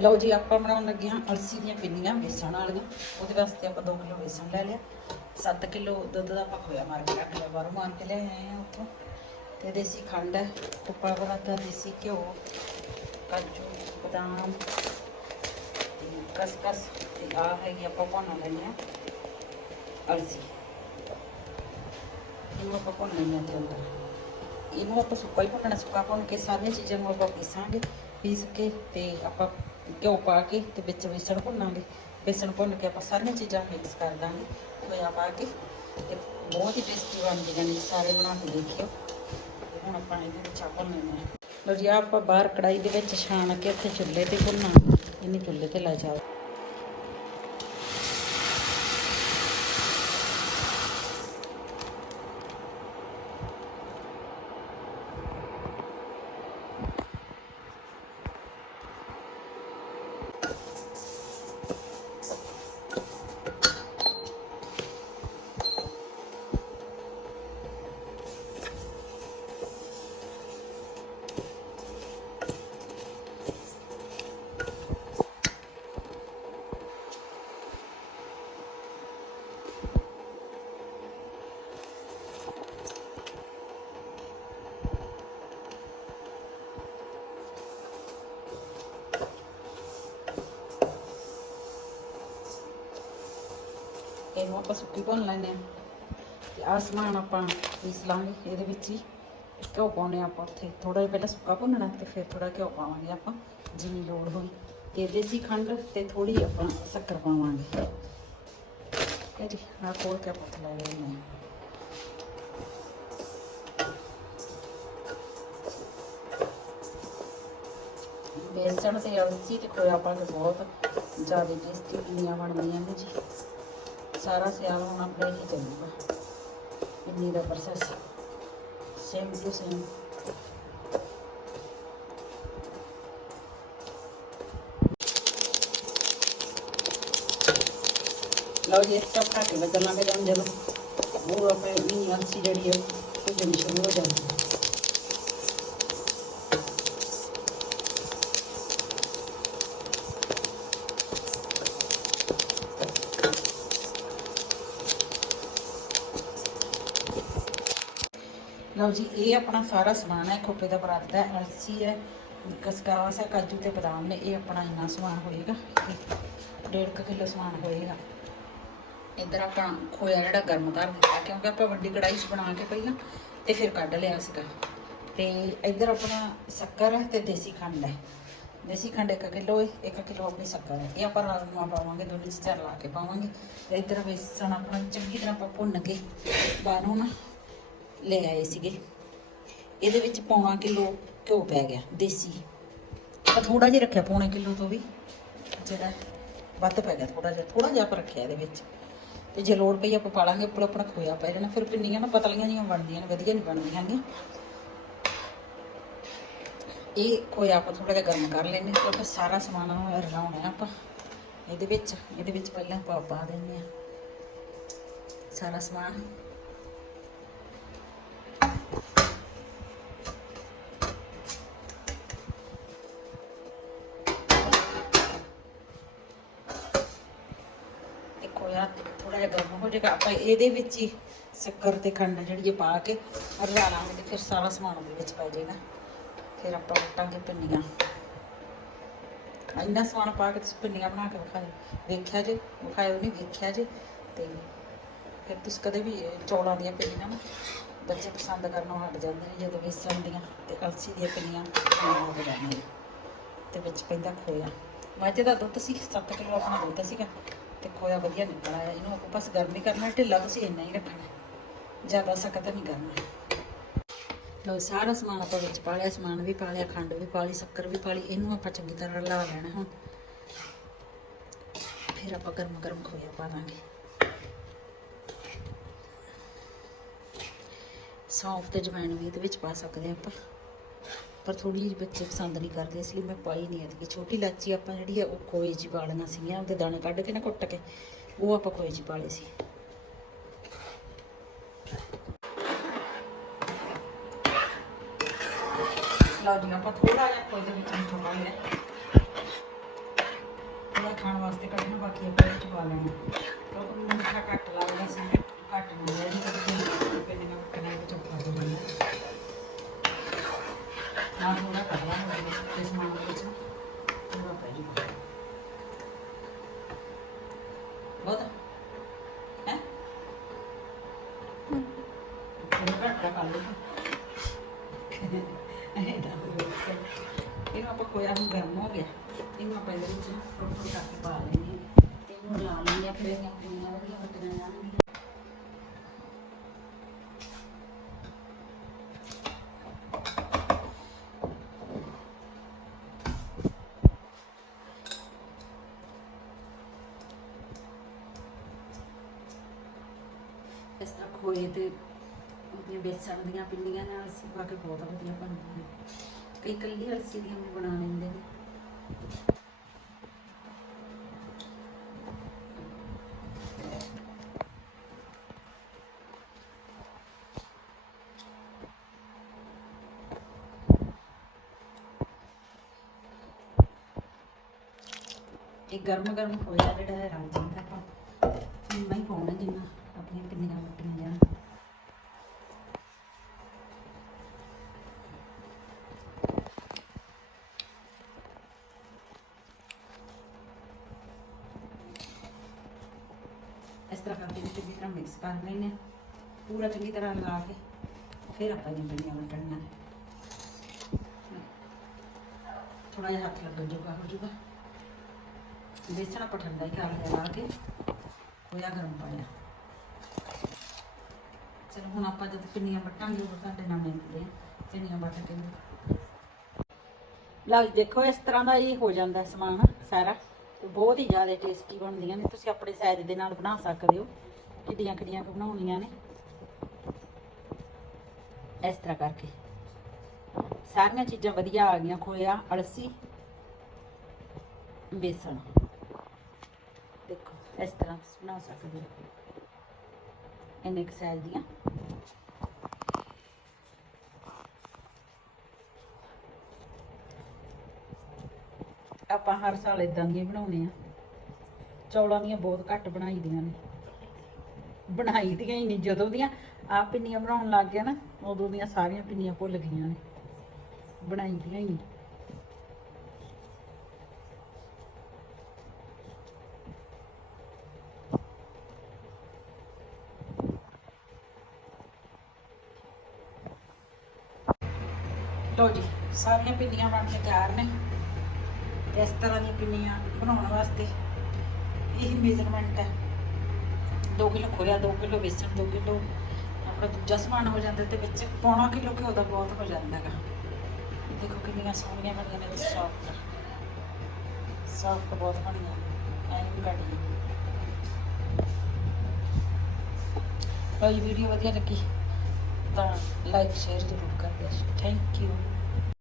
ਲਓ ਜੀ, ਆਪਾਂ ਬਣਾਉਣ ਲੱਗੇ ਹਾਂ ਅਲਸੀ ਦੀਆਂ ਪਿੰਨੀਆਂ, ਬੇਸਣ ਵਾਲੀਆਂ। ਉਹਦੇ ਵਾਸਤੇ ਆਪਾਂ 2 ਕਿਲੋ ਬੇਸਣ ਲੈ ਲਿਆ। 7 ਕਿਲੋ ਦੁੱਧ ਦਾ ਆਪਾਂ ਖੋਇਆ ਮਾਰ ਕੇ ਰੱਖ ਲਿਆ ਬਾਹਰੋਂ ਮਾਰ ਕੇ ਲੈ ਆਏ ਹਾਂ ਉੱਥੋਂ। ਤੇ ਦੇਸੀ ਖੰਡ ਹੈ ਉੱਪਰ ਵਾਲਾ ਦੇਸੀ ਘਿਓ, ਕਾਜੂ, ਬਦਾਮ ਤੇ ਕਸਕਸ ਤੇ ਆ ਹੈਗੀ ਆਪਾਂ ਭੁੰਨ ਲੈਣੀ ਆ ਅਲਸੀ। ਇਹਨੂੰ ਆਪਾਂ ਭੁੰਨ ਲੈਣੀ ਆ ਤੇ ਅੰਦਰ। ਇਹਨੂੰ ਆਪਾਂ ਸੁੱਕਾ ਹੀ ਭੁੰਨਣਾ, ਸੁੱਕਾ ਭੁੰਨ ਕੇ ਸਾਰੀਆਂ ਚੀਜ਼ਾਂ ਨੂੰ ਆਪਾਂ ਪੀਸਾਂਗੇ, ਪੀਸ ਕੇ ਤੇ ਆਪਾਂ ਘਿਓ ਪਾ ਕੇ ਤੇ ਵਿੱਚ ਬੇਸਣ ਭੁੰਨਾਂਗੇ। ਬੇਸਣ ਭੁੰਨ ਕੇ ਆਪਾਂ ਸਾਰੀਆਂ ਚੀਜ਼ਾਂ ਮਿਕਸ ਕਰ ਦਾਂਗੇ। ਖੋਇਆ ਪਾ ਕੇ ਤੇ ਬਹੁਤ ਹੀ ਟੇਸਟੀ ਬਣਦੀਆਂ ਨੇ ਸਾਰੇ ਬਣਾ ਕੇ ਦੇਖਿਓ। ਹੁਣ ਆਪਾਂ ਇਹਦੇ ਵਿੱਚ ਆ ਭੁੰਨ ਲੈਂਦੇ ਲਓ ਜੀ ਆਪਾਂ ਬਾਹਰ ਕੜਾਈ ਦੇ ਵਿੱਚ ਛਾਣ ਕੇ ਉੱਥੇ ਚੁੱਲ੍ਹੇ ਤੇ ਭੁੰਨਾਂਗੇ। ਇਹਨੇ ਚੁੱਲ੍ਹੇ ਤੇ ਲਾ ਜਾਓ ਇਹਨੂੰ ਆਪਾਂ ਸੁੱਕੀ ਭੁੰਨ ਲੈਂਦੇ ਆ ਤੇ ਆਹ ਸਮਾਨ ਆਪਾਂ ਪੀਸ ਲਾਂਗੇ, ਇਹਦੇ ਵਿੱਚ ਹੀ ਘਿਓ ਪਾਉਣੇ ਆ ਆਪਾਂ ਉੱਥੇ। ਥੋੜਾ ਜਿਹਾ ਪਹਿਲਾਂ ਸੁੱਕਾ ਭੁੰਨਣਾ ਤੇ ਫਿਰ ਥੋੜਾ ਘਿਓ ਪਾਵਾਂਗੇ ਆਪਾਂ, ਜਿੰਨੀ ਲੋੜ ਹੋਈ। ਤੇ ਦੇਸੀ ਖੰਡ ਤੇ ਥੋੜੀ ਆਪਾਂ ਸ਼ੱਕਰ ਪਾਵਾਂਗੇ। ਇਹ ਜੀ, ਆਹ ਕੋਲ ਕੇ ਪੁੱਤ ਲੈ ਰਹੇ ਨੇ ਬੇਸਣ ਤੇ ਅਲਸੀ ਤੇ ਖੋਇਆ ਪਾ ਕੇ ਬਹੁਤ ਜ਼ਿਆਦਾ ਟੇਸਟੀ ਪਿੰਨੀਆਂ ਬਣਦੀਆਂ ਨੇ ਜੀ। ਸਾਰਾ ਸਿਆਲ ਹੁਣ ਆਪਣੇ ਹੀ ਚੱਲੂਗਾ ਪਿੰਨੀ ਦਾ ਪ੍ਰੋਸੈਸ ਸੇਮ ਟੂ ਸੇਮ ਲਓ ਜੀ ਇਸ ਤੋਂ ਘੱਟ ਲੱਗਣ ਲੱਗ ਜਾਣ ਜਦੋਂ ਉਹ ਆਪਣੇ ਪਿੰਨੀ ਅਲਸੀ ਜਿਹੜੀ ਹੈ ਉਹ ਜਣੀ ਸ਼ੁਰੂ ਹੋ ਜਾਂਦੀ ਹੈ ਲਓ ਜੀ, ਇਹ ਆਪਣਾ ਸਾਰਾ ਸਮਾਨ ਹੈ, ਖੋਪੇ ਦਾ ਪਰਾਤਾ ਹੈ, ਅਲਸੀ ਹੈ, ਕਸਕਾਸ ਹੈ, ਕਾਜੂ ਤੇ ਬਦਾਮ ਨੇ, ਇਹ ਆਪਣਾ ਇੰਨਾ ਸਮਾਨ ਹੋਏਗਾ ਇਹ ਡੇਢ ਕੁ ਕਿਲੋ ਸਮਾਨ ਹੋਏਗਾ। ਇੱਧਰ ਆਪਾਂ ਖੋਇਆ ਜਿਹੜਾ ਗਰਮ ਕਰ ਦਿੱਤਾ ਕਿਉਂਕਿ ਆਪਾਂ ਵੱਡੀ ਕੜਾਈ 'ਚ ਬਣਾ ਕੇ ਪਹਿਲਾਂ ਤੇ ਫਿਰ ਕੱਢ ਲਿਆ ਸੀਗਾ। ਤੇ ਇੱਧਰ ਆਪਣਾ ਸ਼ੱਕਰ ਹੈ ਤੇ ਦੇਸੀ ਖੰਡ ਹੈ। ਦੇਸੀ ਖੰਡ 1 ਕਿਲੋ ਹੈ 1 ਕਿਲੋ ਆਪਣੀ ਸ਼ੱਕਰ ਹੈ। ਇਹ ਆਪਾਂ ਰਾਜਮਾ ਪਾਵਾਂਗੇ ਦੋਨੇ ਚੀਜ਼ਾਂ ਲਾ ਕੇ ਪਾਵਾਂਗੇ। ਤੇ ਇੱਧਰ ਵੇਸਣ ਆਪਣਾ ਚੰਗੀ ਤਰ੍ਹਾਂ ਆਪਾਂ ਭੁੰਨ ਕੇ, ਬਾਹਰੋਂ ਨਾ ਲੈ ਆਏ ਸੀਗੇ। ਇਹਦੇ ਵਿੱਚ ਪੌਣਾ ਕਿਲੋ ਘਿਓ ਪੈ ਗਿਆ, ਦੇਸੀ। ਆ ਥੋੜਾ ਜਿਹਾ ਰੱਖਿਆ, ਪੌਣੇ ਕਿਲੋ ਤੋਂ ਵੀ। ਜਿਹੜਾ ਵੱਧ ਪੈ ਗਿਆ ਥੋੜਾ ਜਿਹਾ ਥੋੜਾ ਜਿਹਾ ਆਪਾਂ ਰੱਖਿਆ ਇਹਦੇ ਵਿੱਚ। ਤੇ ਜੇ ਲੋੜ ਪਈ ਆਪਾਂ ਪਾ ਲਾਂਗੇ ਉੱਪਰ ਆਪਣਾ ਖੋਇਆ ਪੈ ਜਾਣਾ। ਫਿਰ ਪਿੰਨੀਆਂ ਨਾ ਪਤਲੀਆਂ ਜਿਹੀਆਂ ਬਣਦੀਆਂ ਨੇ, ਵਧੀਆ ਨਹੀਂ ਬਣਦੀਆਂ ਹੈਗੀਆਂ। ਇਹ ਖੋਇਆ ਆਪਾਂ ਥੋੜਾ ਜਿਹਾ ਗਰਮ ਕਰ ਲੈਣੇ ਤੇ ਆਪਾਂ ਸਾਰਾ ਸਮਾਨ ਨੂੰ ਰਲਾਉਣਾ ਹੈ ਆਪਾਂ। ਇਹਦੇ ਵਿੱਚ ਇਹਦੇ ਵਿੱਚ ਪਹਿਲਾਂ ਆਪਾਂ ਪਾ ਦਿੰਦੇ ਆ ਸਾਰਾ ਸਮਾਨ। ਤੇ ਖੋਇਆ ਥੋੜਾ ਜਿਹਾ ਗਰਮ ਹੋ ਜਾਏਗਾ। ਆਪਾਂ ਇਹਦੇ ਵਿੱਚ ਹੀ ਸ਼ੱਕਰ ਤੇ ਖੰਡ ਜਿਹੜੀ ਹੈ ਪਾ ਕੇ ਰਲਾ ਲਾਂਗੇ ਤੇ ਫਿਰ ਸਾਰਾ ਸਮਾਨ ਉਹਦੇ ਵਿੱਚ ਪੈ ਜਾਏਗਾ। ਫਿਰ ਆਪਾਂ ਕੱਟਾਂਗੇ ਪਿੰਨੀਆਂ ਇੰਨਾ ਸਮਾਨ ਪਾ ਕੇ ਤੁਸੀਂ ਪਿੰਨੀਆਂ ਬਣਾ ਕੇ ਵਿਖਾਏ ਵੇਖਿਆ ਜੇ, ਵਿਖਾਇਓ ਨਹੀਂ, ਵੇਖਿਆ ਜੇ ਤੇ ਫਿਰ ਤੁਸੀਂ ਕਦੇ ਵੀ ਚੌਲਾਂ ਦੀਆਂ ਪਿੰਨੀਆਂ ਨਾ ਬੱਚੇ ਪਸੰਦ ਕਰਨੋਂ ਹਟ ਜਾਂਦੇ ਨੇ, ਜਦੋਂ ਵੇਸਣ ਦੀਆਂ ਤੇ ਅਲਸੀ ਦੀਆਂ ਪਿੰਨੀਆਂ ਖਾਣ ਹੋ ਜਾਂਦੀਆਂ ਤੇ ਵਿੱਚ ਪੈਂਦਾ ਖੋਇਆ। ਮੱਝ ਦਾ ਦੁੱਧ ਸੀ 7 ਕਿਲੋ ਆਪਣਾ ਦੁੱਧ ਸੀਗਾ। ਤੇ ਖੋਇਆ ਵਧੀਆ ਨਿਕਲ ਆਇਆ ਇਹਨੂੰ। ਆਪਾਂ ਬਸ ਗਰਮ ਹੀ ਕਰਨਾ, ਢਿੱਲਾ ਤੁਸੀਂ ਇੰਨਾ ਹੀ ਰੱਖਣਾ। ਜ਼ਿਆਦਾ ਸਖਤ ਨਹੀਂ ਕਰਨਾ। ਲਓ, ਸਾਰਾ ਸਮਾਨ ਆਪਾਂ ਵਿੱਚ ਪਾ ਲਿਆ, ਸਮਾਨ ਵੀ ਪਾ ਲਿਆ, ਖੰਡ ਵੀ ਪਾ ਲਈ, ਸ਼ੱਕਰ ਵੀ ਪਾ ਲਈ, ਇਹਨੂੰ ਆਪਾਂ ਚੰਗੀ ਤਰ੍ਹਾਂ ਲਾ ਲੈਣਾ ਹੁਣ। ਫਿਰ ਆਪਾਂ ਗਰਮ ਗਰਮ ਖੋਇਆ ਪਾ ਦਾਂਗੇ ਸੌਂਫ ਤੇ ਜਵੈਣ ਵੀ ਇਹਦੇ ਵਿੱਚ ਪਾ ਸਕਦੇ ਆਪਾਂ। ਪਰ ਥੋੜੀ ਜਿਹੀ ਬੱਚੇ ਪਸੰਦ ਨਹੀਂ ਕਰਦੇ, ਇਸ ਲਈ ਮੈਂ ਪਾਈ ਨਹੀਂ ਐਤਕੀ ਛੋਟੀ ਲਾਚੀ ਆਪਾਂ ਜਿਹੜੀ ਆ, ਉਹ ਖੋਏ 'ਚ ਹੀ ਸੀਗੀਆਂ, ਉਹਦੇ ਦਾਣੇ ਕੱਢ ਕੇ ਨਾ ਕੁੱਟ ਕੇ, ਉਹ ਆਪਾਂ ਖੋਏ 'ਚ ਹੀ ਸੀ। ਲਓ ਜੀ, ਆਪਾਂ ਥੋੜਾ ਜਿਹਾ ਖੋਏ ਦੇ ਵਿੱਚ ਮਿੱਠਾ ਪਾ ਲਿਆ। ਥੋੜਾ ਖਾਣ ਵਾਸਤੇ ਕੱਢਣਾ, ਬਾਕੀ ਆਪਾਂ ਇਹ ਪਾ ਲੈਣਾ। ਕਿਉਂਕਿ ਮਿੱਠਾ ਘੱਟ ਲੱਗਦਾ ਸੀ, ਘੱਟ ਨਾ ਰਹਿ ਜੀ ਪਿੰਨੀਆਂ ਕੱਟਣਾ ਵਿੱਚ ਪਾ ਦੇ ਲੈਣਾ ਨਾ ਥੋੜਾ ਕੱਢ ਲਾਂਗੇ ਇਸ ਮਾਂ ਵਿੱਚ ਥੋੜਾ ਪੈ ਜੂਗਾ ਬਹੁਤ ਹੈ ਥੋੜਾ ਘੱਟ ਕਰ ਲਓ ਇਹਨੂੰ ਆਪਾਂ ਖੋਇਆ ਨੂੰ ਗਰਮ ਹੋ ਗਿਆ ਇਹਨੂੰ ਆਪਾਂ ਇਹਦੇ ਵਿੱਚ ਥੋੜਾ ਥੋੜਾ ਕਰਕੇ ਪਾ ਲੈਂਦੇ ਹਾਂ ਇਹਨੂੰ ਲਾ ਲੈਂਦੇ ਹਾਂ ਫਿਰ ਇਹ ਆਪਣੀਆਂ ਵਧੀਆ ਕੱਟੀਆਂ ਜਾਣਗੀਆਂ ਇਸ ਤਰ੍ਹਾਂ ਖੋਏ ਤੇ ਉਹਦੀਆਂ ਬੇਸਣ ਦੀਆਂ ਪਿੰਡੀਆਂ ਨਾਲ ਅਸੀਂ ਪਾ ਕੇ ਬਹੁਤ ਵਧੀਆ ਬਣਦੀਆਂ ਨੇ ਕਈ ਕੱਲੀ ਅਲਸੀ ਦੀਆਂ ਵੀ ਬਣਾ ਲੈਂਦੇ ਨੇ। ਇਹ ਗਰਮ ਗਰਮ ਖੋਇਆ ਜਿਹੜਾ ਹੈ ਰਲ ਜਾਂਦਾ ਆਪਾਂ। ਉਨਾ ਹੀ ਪਾਉਣਾ ਜਿੰਨਾ ਆਪਣੀਆਂ ਕਿੰਨੀਆਂ ਵੱਟੀਆਂ ਜਾਣ ਇਸ ਤਰ੍ਹਾਂ ਕਰਕੇ ਇਹਨੂੰ ਚੰਗੀ ਤਰ੍ਹਾਂ ਮਿਕਸ ਕਰ ਲੈਣੇ ਪੂਰਾ ਚੰਗੀ ਤਰ੍ਹਾਂ ਲਾ ਕੇ ਫਿਰ ਆਪਾਂ ਇਹ ਪਿੰਨੀਆਂ ਵੱਟਣੀਆਂ ਥੋੜਾ ਜਿਹਾ ਹੱਥ ਲੱਗ ਜੂਗਾ ਹੋ ਜੂਗਾ ਬੇਸਣ ਆਪਾਂ ਠੰਡਾ ਹੀ ਕਰ ਲਿਆ ਲਾ ਕੇ ਹੋਇਆ ਗਰਮ ਪਾਇਆ ਚਲੋ ਹੁਣ ਆਪਾਂ ਜਦ ਪਿੰਨੀਆਂ ਵੱਟਾਂਗੇ ਉਹ ਤੁਹਾਡੇ ਨਾਲ ਮਿਲਦੇ ਆ ਪਿੰਨੀਆਂ ਵੱਟ ਕੇ ਲਓ ਦੇਖੋ ਇਸ ਤਰ੍ਹਾਂ ਦਾ ਇਹ ਹੋ ਜਾਂਦਾ ਸਮਾਨ ਸਾਰਾ ਬਹੁਤ ਹੀ ਜ਼ਿਆਦਾ ਟੇਸਟੀ ਬਣਦੀਆਂ ਨੇ। ਤੁਸੀਂ ਆਪਣੇ ਸਾਈਜ਼ ਦੇ ਨਾਲ ਬਣਾ ਸਕਦੇ ਹੋ। ਕਿੱਡੀਆਂ ਕਿੱਡੀਆਂ ਬਣਾਉਣੀਆਂ ਨੇ। ਇਸ ਤਰ੍ਹਾਂ ਕਰਕੇ। ਸਾਰੀਆਂ ਚੀਜ਼ਾਂ ਵਧੀਆ ਆ ਗਈਆਂ। ਖੋਇਆ, ਅਲਸੀ, ਬੇਸਣ। ਦੇਖੋ, ਇਸ ਤਰ੍ਹਾਂ ਬਣਾ ਸਕਦੇ ਹੋ। ਇੰਨੇ ਕੁ ਸਾਈਜ਼ ਦੀਆਂ। ਆਪਾਂ ਹਰ ਸਾਲ ਇਦਾਂ ਦੀਆਂ ਬਣਾਉਣੇ ਆ ਚੌਲਾਂ ਦੀਆਂ ਬਹੁਤ ਘੱਟ ਬਣਾਈ ਦੀਆਂ ਨੇ। ਬਣਾਈ ਦੀਆਂ ਹੀ ਨਹੀਂ, ਜਦੋਂ ਦੀਆਂ ਆ ਪਿੰਨੀਆਂ ਬਣਾਉਣ ਲੱਗ ਗਿਆ ਨਾ, ਉਦੋਂ ਦੀਆਂ ਸਾਰੀਆਂ ਪਿੰਨੀਆਂ ਭੁੱਲ ਗਈਆਂ ਨੇ। ਬਣਾਈ ਦੀਆਂ ਹੀ ਨਹੀਂ। ਜੀ, ਸਾਰੀਆਂ ਪਿੰਨੀਆਂ ਬਣ ਕੇ ਤਿਆਰ ਨੇ। ਇਸ ਤਰ੍ਹਾਂ ਦੀਆਂ ਪਿੰਨੀਆਂ ਬਣਾਉਣ ਵਾਸਤੇ। ਇਹ ਮੇਜ਼ਰਮੈਂਟ ਹੈ। 2 ਕਿਲੋ ਖੋਇਆ 2 ਕਿਲੋ ਬੇਸਣ 2 ਕਿਲੋ ਆਪਣਾ ਦੂਜਾ ਸਮਾਨ ਹੋ ਜਾਂਦਾ ਤੇ ਵਿੱਚ ਪੌਣਾ ਕਿਲੋ ਘਿਓ ਦਾ ਬਹੁਤ ਹੋ ਜਾਂਦਾ ਹੈਗਾ। ਦੇਖੋ ਕਿੰਨੀਆਂ ਸੋਹਣੀਆਂ ਬਣੀਆਂ ਨੇ ਸੌਫਟ ਸੌਫਟ ਬਹੁਤ ਬਣੀਆਂ ਐਂ ਵੀ ਕੱਢੀ ਜੀ ਵੀਡੀਓ ਵਧੀਆ ਲੱਗੀ ਤਾਂ ਲਾਈਕ ਸ਼ੇਅਰ ਜ਼ਰੂਰ ਕਰ ਦਿਓ। Thank you